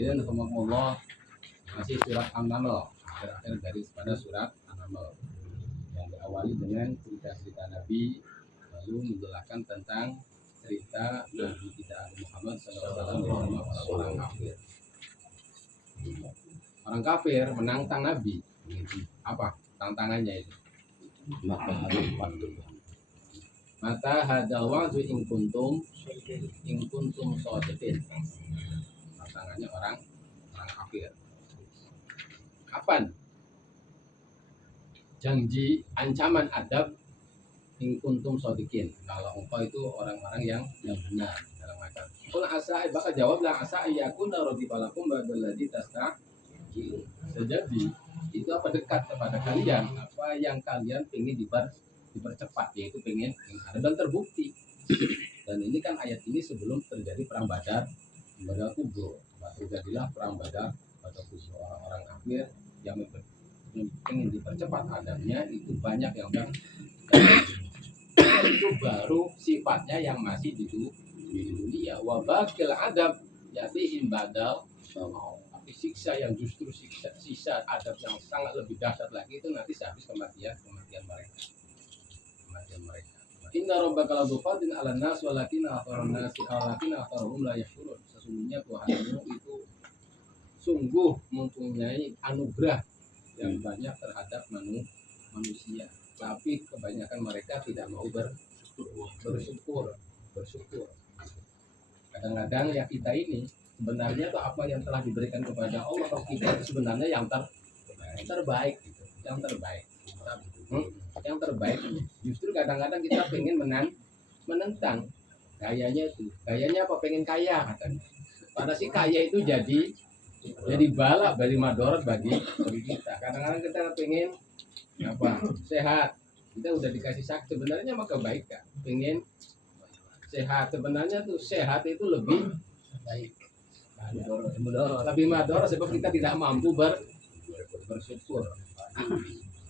Hadirin rahimakumullah, masih surat An-Naml, akhir-akhir dari pada surat An-Naml yang diawali dengan cerita-cerita Nabi, lalu menjelaskan tentang cerita Nabi kita Muhammad SAW bersama orang kafir. Orang kafir menantang Nabi. Apa tantangannya itu? Mata hadal wa'du in kuntum shadiqin. Tantangannya orang kafir. Kapan janji ancaman adab in kuntum shadiqin? Kalau engkau itu orang-orang yang benar dalam macam. Qul asa, bakal jawablah asa yakuna radibalakum badalladzi tastaqil. Jadi itu apa dekat kepada kalian, apa yang kalian ingin dipercepat, yaitu pengen ada dan terbukti. Dan ini kan ayat ini sebelum terjadi perang Badar kubur. Terjadilah perang Badar kubur. Orang-orang kafir yang ingin dipercepat adabnya itu banyak yang itu baru sifatnya yang masih di dunia. Wa bakil adab yatihim badal tapi siksa yang justru sisa adab yang sangat lebih dahsyat lagi itu nanti sehabis kematian mereka. Inna rabbaka ladzu fadlin 'alan nas walakinna aktsaruhum la yashkurun. Sesungguhnya Tuhanmu itu sungguh mempunyai anugerah yang banyak terhadap manusia, tapi kebanyakan mereka tidak mau bersyukur. Kadang-kadang ya kita ini sebenarnya tuh apa yang telah diberikan kepada Allah atau kita itu sebenarnya yang terbaik gitu. Yang terbaik justru kadang-kadang kita pengen menentang gayanya apa, pengen kaya katanya. Pada si kaya itu jadi bala bagi madorot bagi kita. Kadang-kadang kita pengen apa, sehat, kita udah dikasih sakit, sebenarnya mah kebaikan, pengen sehat, sebenarnya tuh sehat itu lebih baik, lebih madorot sebab kita tidak mampu bersyukur.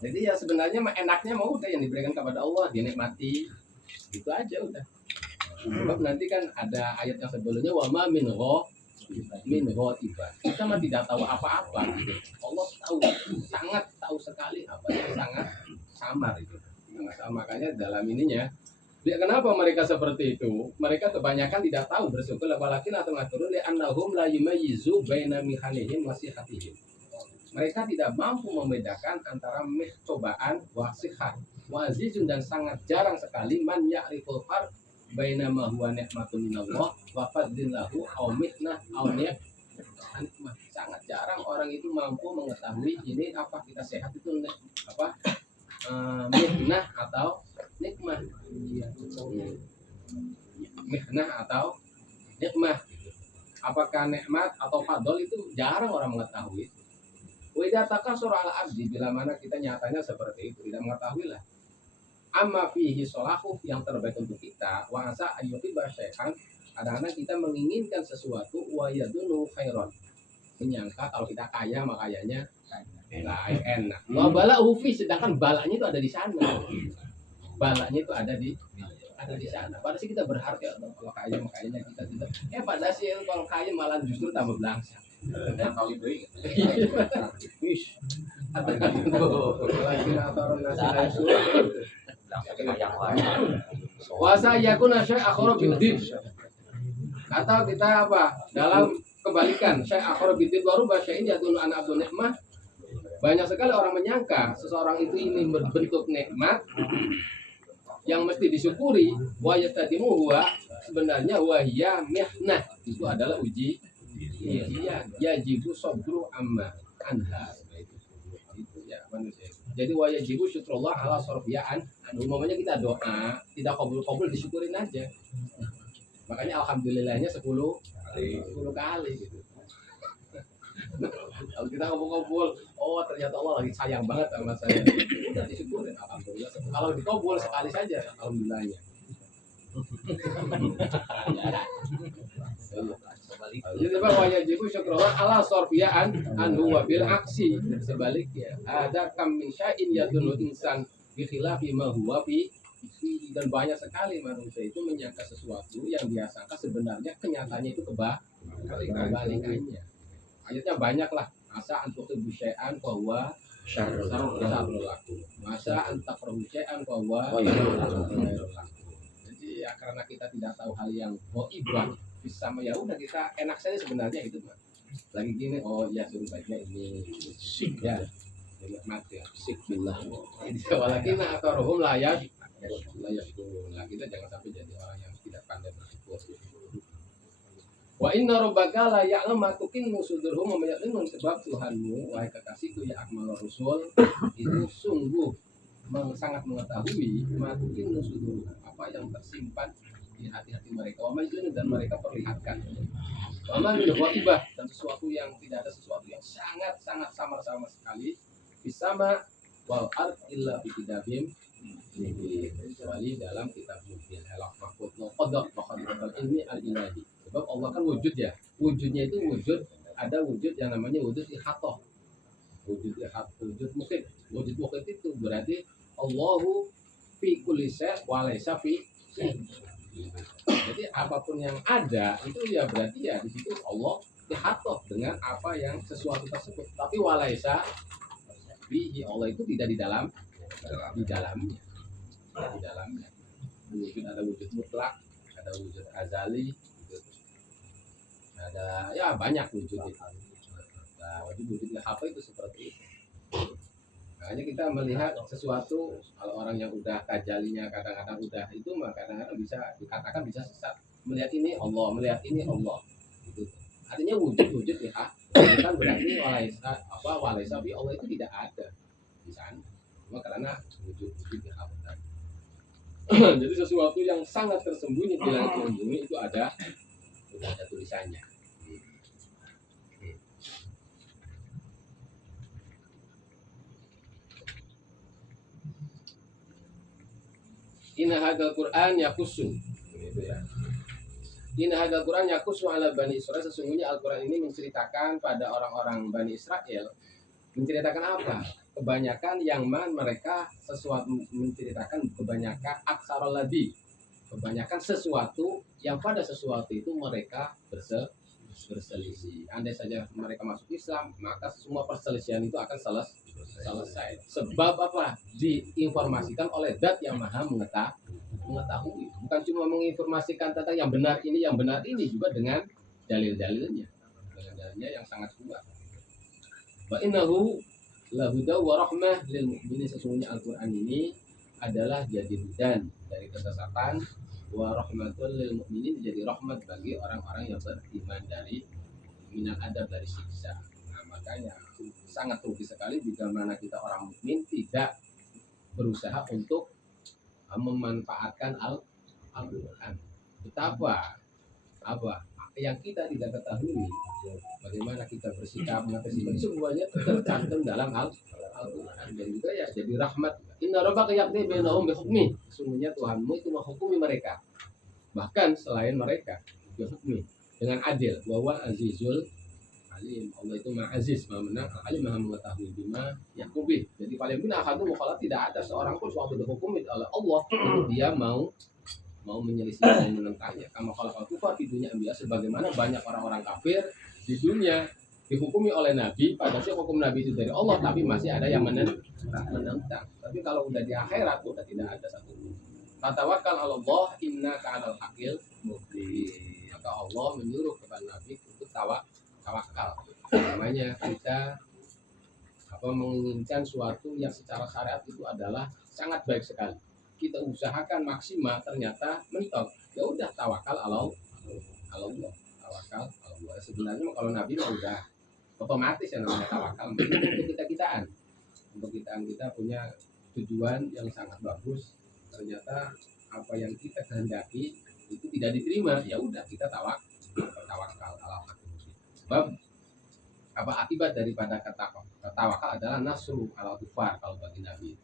Jadi ya sebenarnya enaknya mau udah yang diberikan kepada Allah dinikmati, itu aja udah. Sebab nanti kan ada ayat yang sebelumnya wama min ghaiba. Kita mah tidak tahu apa-apa gitu. Allah sangat tahu sekali apa yang sangat samar itu. Makanya dalam ininya kenapa mereka seperti itu? Mereka kebanyakan tidak tahu bersyukur, apalagi atau ngatur li annahum la yumayyizu baina mihanihim wasihatihim. Mereka tidak mampu membedakan antara cobaan wasihat wazizun, dan sangat jarang sekali man ya'riful farq baina ma huwa nikmatun minallah wa fadlin lahu aw mitnah aw nikmah. Sangat jarang orang itu mampu mengetahui ini apa kita sehat itu apa mitnah atau nikmah. Mitnah atau nikmah, apakah nikmat atau fadl itu jarang orang mengetahui. Wida takasur ala abdi, bila mana kita nyatanya seperti itu tidak mengetahui lah. Amma fihi solahu, yang terbaik untuk kita. Wa asa ayyuti basyai'an, kadang-kadang kita menginginkan sesuatu wa yadunu khairon, menyangka kalau kita kaya makanya enak. Wa bala'u fi, sedangkan balanya itu ada di sana. Balanya itu ada di sana. Padahal sih kita berharap ya kalau kaya makanya kita tidak. Padahal sih kalau kaya malah justru tambah belangsa. Kali beli. Wish. Wasa yakuna syai' akhara bidin. Atau kita apa? Dalam kebalikan, syai' akhara bidin baru basya'in yadun an abdul nikmah. Banyak sekali orang menyangka seseorang itu ini berbentuk nikmat yang mesti disyukuri, wa yastadimu huwa, sebenarnya wahiyya mihnah, itu adalah ujian. Yajibu sabru amma anha, itu ya manusia. Jadi wa yajibu syukrullah ala sarfiyaan. Umumnya kita doa tidak kabul disyukurin aja. Makanya alhamdulillahnya 10 kali gitu. Kalau kita kabul, oh ternyata Allah lagi sayang banget sama saya, udah disyukurin alhamdulillah. Kalau dikabul sekali saja alhamdulillahnya. Jadi bahwa yajibu syukrullah ala sorfiyaan anhu wa bil aksi, sebaliknya ada kam min syai'in yadunu insan bi khilafi ma huwa fi, dan banyak sekali manusia itu menyangka sesuatu yang dia sangka sebenarnya kenyataannya itu kebalikannya. Ayatnya banyak lah. Asa antuk syai'an bahwa Syarrul. syarrul lakum. Masa antak syai'an bahwa Khairul khairul lakum. Jadi ya karena kita tidak tahu hal yang ghaibah bisa ya udah kita enak saja sebenarnya gitu Mas. Lagi gini oh ya suruh baiknya ini ya mati ya bismillah. Jadi walakin akarohum layak nah kita jangan sampai jadi orang yang tidak pandai bersyukur. Wa inna rabbaka la ya'lamu ma tukinnu sudurhum wa ya'lamu sebab Tuhanmu wahai kekasihku ya akmalur rusul itu sungguh sangat mengetahui ma tukinnu sudurhum apa yang tersimpan di hati-hati mereka wa dan mereka perlihatkan. Wa man ghaibah dan sesuatu yang tidak ada sesuatu yang sangat samar-samar sekali bisama wal ard illa bi kitabim kecuali dalam kitab mungkin halaf mahfud qadar bahkan ilmi al-ilahi. Sebab Allah kan wujud ya. Wujudnya itu wujud ada wujud yang namanya wujud ihatah. Wujud mukhib. Wujud mukhib itu berarti Allahu fi kulli syai' wa laysa fi syai'. Jadi apapun yang ada itu ya berarti ya di situ Allah ihatah dengan apa yang sesuatu tersebut. Tapi walaysa bihi Allah itu tidak di dalamnya. Wujud ada wujud mutlak, ada wujud azali, ada ya banyak wujud itu. Nah, wujud apa itu seperti itu. Makanya kita melihat sesuatu kalau orang yang udah tajalinya kadang-kadang udah itu maka kadang-kadang bisa dikatakan bisa sesat. Melihat ini Allah, melihat ini Allah. Gitu. Artinya wujud ya bukan berarti walaysa bi Allah itu tidak ada di sana. Cuma karena wujud ya benar. Jadi sesuatu yang sangat tersembunyi di langit dan bumi itu ada tulisannya. Inna hadzal Qur'an yaqusu. Gitu ya. Inna hadzal Qur'an yaqusu ala Bani Israil sesungguhnya Al-Qur'an ini menceritakan pada orang-orang Bani Israel. Menceritakan apa? Kebanyakan yang mereka sesuatu menceritakan kebanyakan aksarul ladzi. Kebanyakan sesuatu yang pada sesuatu itu mereka berselisih. Andai saja mereka masuk Islam, maka semua perselisihan itu akan selesai. Sebab apa? Diinformasikan oleh Zat yang Maha mengetahui. Bukan cuma menginformasikan tentang yang benar ini juga dengan dalil-dalilnya. Dengan dalilnya yang sangat kuat. Wa innahu lahuda wa rahmah lil mu'minin sesungguhnya Al-Qur'an ini adalah jadi hudan dari kesesatan wa rahmatul lil mu'minin jadi rahmat bagi orang-orang yang beriman dari minal adab dari siksa. Nah, makanya sangat rugi sekali jika mana kita orang mukmin tidak berusaha untuk memanfaatkan Al-Qur'an. Betapa yang kita tidak ketahui bagaimana kita bersikap mengatasi semuanya tercantum dalam Al-Qur'an dan juga ya jadi rahmat. Inna rabbaka yaqdi bainahum bihukmi. Sesungguhnya Tuhanmu itu menghukumi mereka. Bahkan selain mereka bihukmi dengan adil. Wa azizul alim. Allah itu Maha Aziz, Maha menang, alim Maha mengetahui bima yaqubi. Jadi paling benar akadu mukhalaf tidak ada seorang pun suatu dihukumi oleh Allah dia mau menyelisih dan menentangnya. Kama kalau kufar di dunia ambil sebagaimana banyak orang-orang kafir di dunia dihukumi oleh Nabi, padahal hukum Nabi itu dari Allah, tapi masih ada yang menentang. Tapi kalau udah di akhirat udah tidak ada satu. Fatawakal Allah inna ka'alal hakil mubin. Maka Allah menyuruh kepada Nabi untuk tawakal. Namanya kita menginginkan suatu yang secara syariat itu adalah sangat baik sekali. Kita usahakan maksimal ternyata mentok. Ya udah tawakal Allah. Tawakal Allah. Sebenarnya kalau Nabi udah otomatis yang namanya tawakal untuk kita-kitaan. Untuk kita punya tujuan yang sangat bagus. Ternyata apa yang kita kehendaki itu tidak diterima, ya udah kita tawakal Allah. Sebab apa akibat daripada tawakal adalah nasru ala kufar kalau bagi Nabi.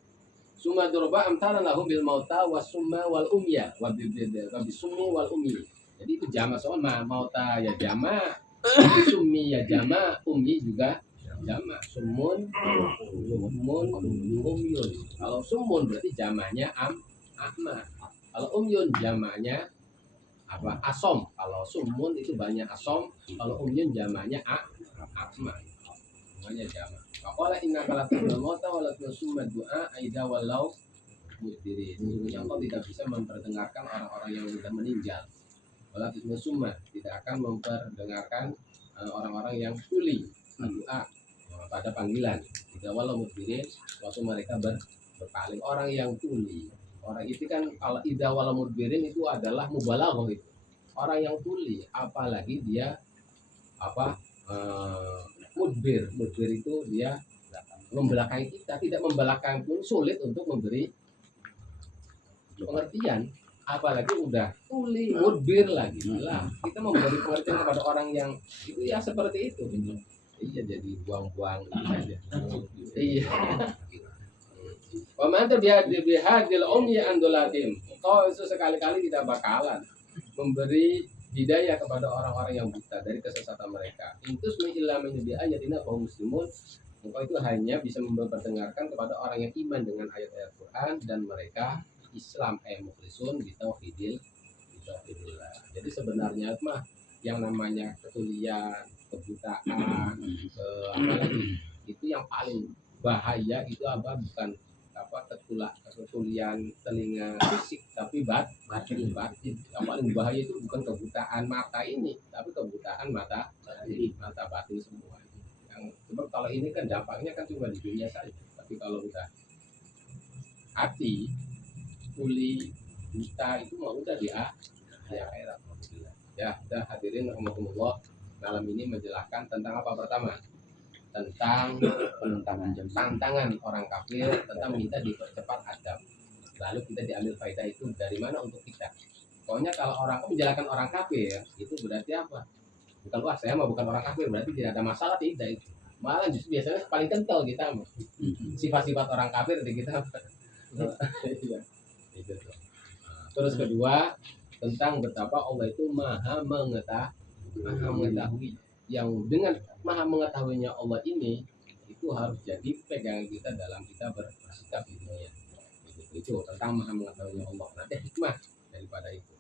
Summa durba amtana lahum bil mauta was summa wal umya wa bisummi wal ummi. Jadi itu jama soal mauta ya jama, summi ya jama, ummi juga jama. Sumun umyun. Kalau sumun berarti jamanya ahma. Kalau umyun jamanya asom. Kalau sumun itu banyak asom, kalau umyun jamanya asma, semuanya jama. Faqala innaka latul mauta wa latul summa du'a aida walau mudbirin. Sesungguhnya engkau tidak bisa memperdengarkan orang-orang yang sudah meninggal. Walatul summa, tidak akan memperdengarkan orang-orang yang tuli doa pada panggilan. Tidak walau mudbirin, waktu mereka berpaling. Orang yang tuli, orang itu kan kalau ida walau mudbirin itu adalah mubalaghah itu. Orang yang tuli, apalagi dia apa mudbir itu dia membelakangi kita, tidak membelakangi pun sulit untuk memberi pengertian, apalagi udah tuli mudbir lagi lah. Kita memberi pengertian kepada orang yang itu ya seperti itu. Iya, jadi buang-buang aja. Iya. Pemantu bihadil ummi andolatim. Kau itu sekali-kali tidak bakalan memberi hidayah kepada orang-orang yang buta dari kesesatan mereka. Intus min illa min ayatina kaum muslimun. Engkau itu hanya bisa memperdengarkan kepada orang yang iman dengan ayat-ayat Quran dan mereka Islam mukhlisun bitauhidillah. Jadi sebenarnya mah yang namanya ketulian, kebutaan, apalagi itu yang paling bahaya itu apa? Bukan ketulian telinga fisik, tapi batin. Yang paling bahaya itu bukan kebutaan mata ini, tapi kebutaan mata batin semua. Yang sebab kalau ini kan dampaknya kan cuma di dunia saja, tapi kalau udah hati tuli buta itu mau udah di akhirat. Ya, udah hadirin rahimakumullah, malam ini menjelaskan tentang apa pertama? Tentang tantangan orang kafir, tentang minta dipercepat adab. Lalu kita diambil faedah itu dari mana untuk kita. Pokoknya kalau orang menjelaskan orang kafir itu berarti apa? Bukan wah saya mah bukan orang kafir berarti tidak ada masalah, tidak itu. Malah justru biasanya paling kental kita sifat-sifat orang kafir di kita. Iya. Itu tuh. Terus kedua tentang betapa Allah itu maha mengetahui. Yang dengan maha mengetahuinya Allah ini itu harus jadi pegangan kita dalam kita bersikap di dunia. Itu tentang maha mengetahuinya Allah. Nanti hikmah daripada itu.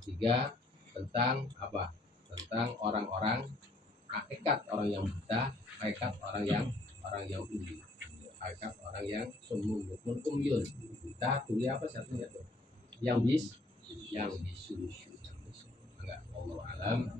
Ketiga tentang apa? Tentang orang-orang hakikat orang yang buta, hakikat orang yang tuli, hakikat orang yang sumum kumyun. Kita tuli apa satunya tuh? Yang bisu. Enggak, Allah alam.